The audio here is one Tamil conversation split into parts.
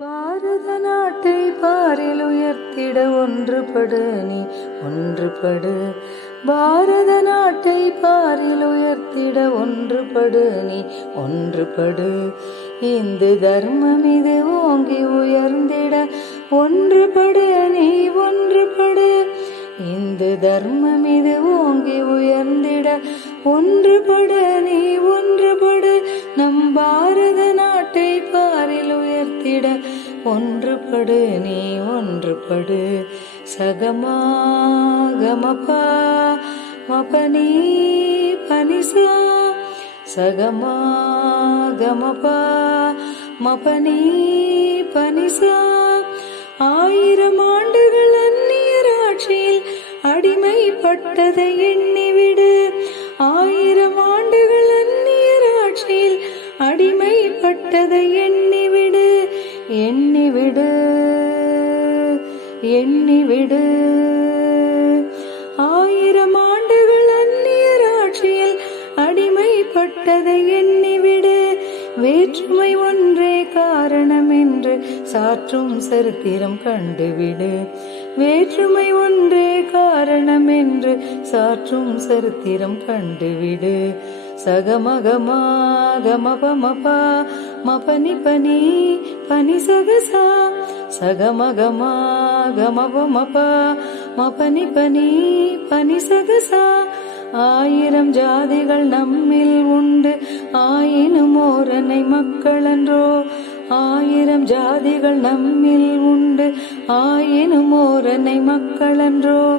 பாரத நாட்டை பாரில் உயர்த்திட ஒன்றுபடு நீ ஒன்றுபடு. பாரத நாட்டை பாரில் உயர்த்திட ஒன்றுபடு நீ ஒன்றுபடு. இந்து தர்மம் இது ஓங்கி உயர்ந்திட ஒன்றுபடு நீ ஒன்றுபடு. இந்து தர்மம் இது ஓங்கி உயர்ந்திட ஒன்றுபடு நீ ஒன்றுபடு. நம்பார் ஒன்றுபடு நீ ஒன்றுபடு. சகமாகமபா மபனி பனிசா சகமாகமபா மபனி பனிசா ஆயிரம் ஆண்டுகள் அந்நியராட்சியில் அடிமைப்பட்டதை எண்ணி எண்ணிவிடு. ஆயிரம் ஆண்டுகள் அந்நியர் ஆட்சியில் அடிமைப்பட்டதை எண்ணிவிடு. வேற்றுமை ஒன்றே காரணம் என்று சாற்றும் சரித்திரம் கண்டுவிடு. வேற்றுமை ஒன்றே காரணம் என்று சாற்றும் சரித்திரம் கண்டுவிடு. சகமகமா கமபமபா மபனி பனி பனி சகசா சகமகமா கமபமபா மபனி பனி பனி சகசா ஆயிரம் ஜாதிகள் நம்மில் உண்டு. ஆயினும் ஓரனை மக்களன்றோ ஆயிரம் ஜாதிகள் நம்மில் உண்டு. ஆயினும் ஓரனை மக்களன்றோ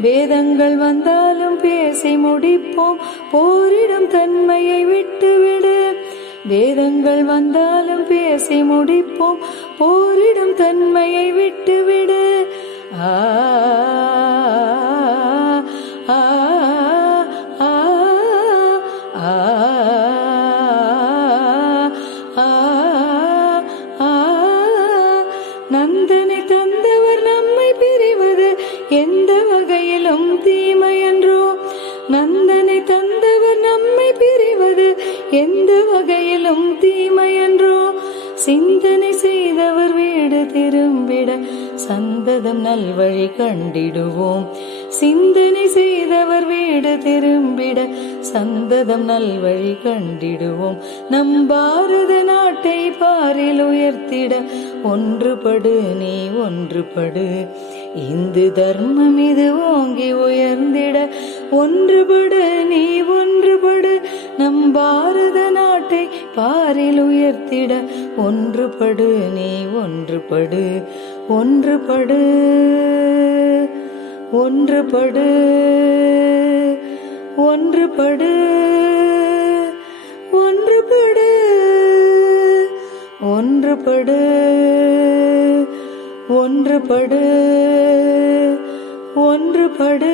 வேதங்கள் வந்தாலும் பேசி முடிப்போம். போரிடும் தன்மையை விட்டுவிடு. வேதங்கள் வந்தால் பேசி முடிப்போம். போரிடும் தன்மையை விட்டுவிடு. ஆ நந்தனை தந்தவர் நம்மை பிரிவது எந்த வகையிலும் தீமை என்றோ நந்தனை தந்தவர் நம்மை பிரிவது எந்த வகையிலும் தீமை சிந்தனை செய்தவர் வீடு திரும்பிட சந்ததம் நல்வழி கண்டிடுவோம். சிந்தனை செய்தவர் வீடு திரும்பிட சந்ததம் நல்வழி கண்டிடுவோம். நம் பாரத நாட்டை பாரில் உயர்த்திட ஒன்றுபடு நீ ஒன்றுபடு. இந்து தர்மம் இது ஓங்கி உயர்ந்திட ஒன்றுபடு நீ ஒன்றுபடு. நம் பாரத பாரில் உயர்த்திட ஒன்றுபடு நீ ஒன்றுபடு ஒன்றுபடு ஒன்றுபடு ஒன்றுபடு ஒன்றுபடு ஒன்றுபடு ஒன்றுபடு ஒன்றுபடு